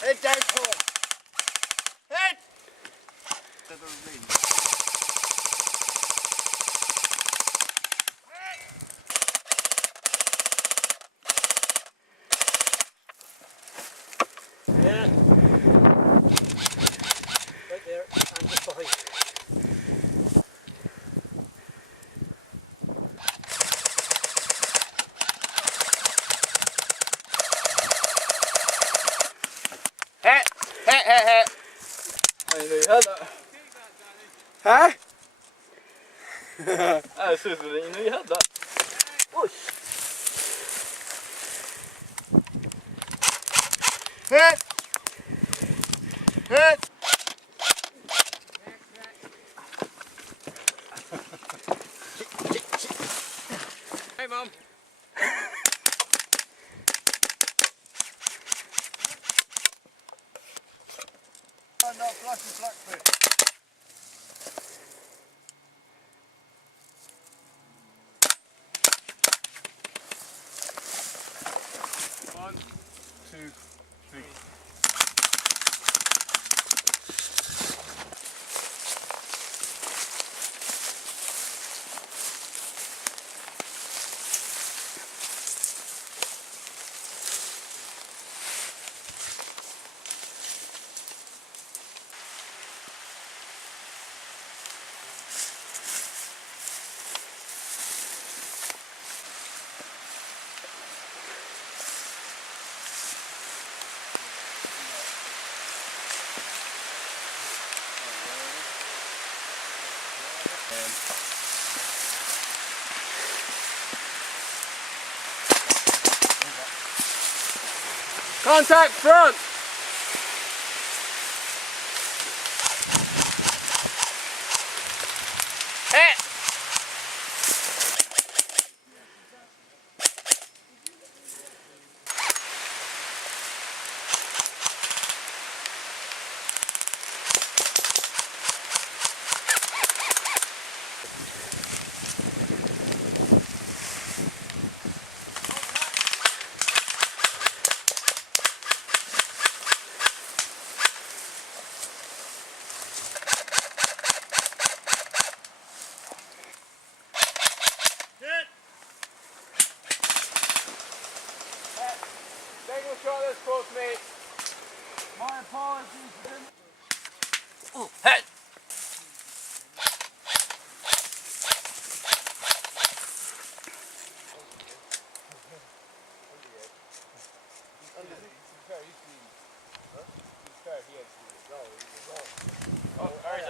Head down forward. Head! Yeah. Right there, and just behind. Hit! Hit, hit, hit! I knew you had that. Huh? I was supposed to let you know you had that. Push! Hit! Hit! Hey, Mum. I'm not flushing blackfish. One, two, three. Contact front! Hit! Single shot this close, mate. My apologies. Oh, head. Oh, alright,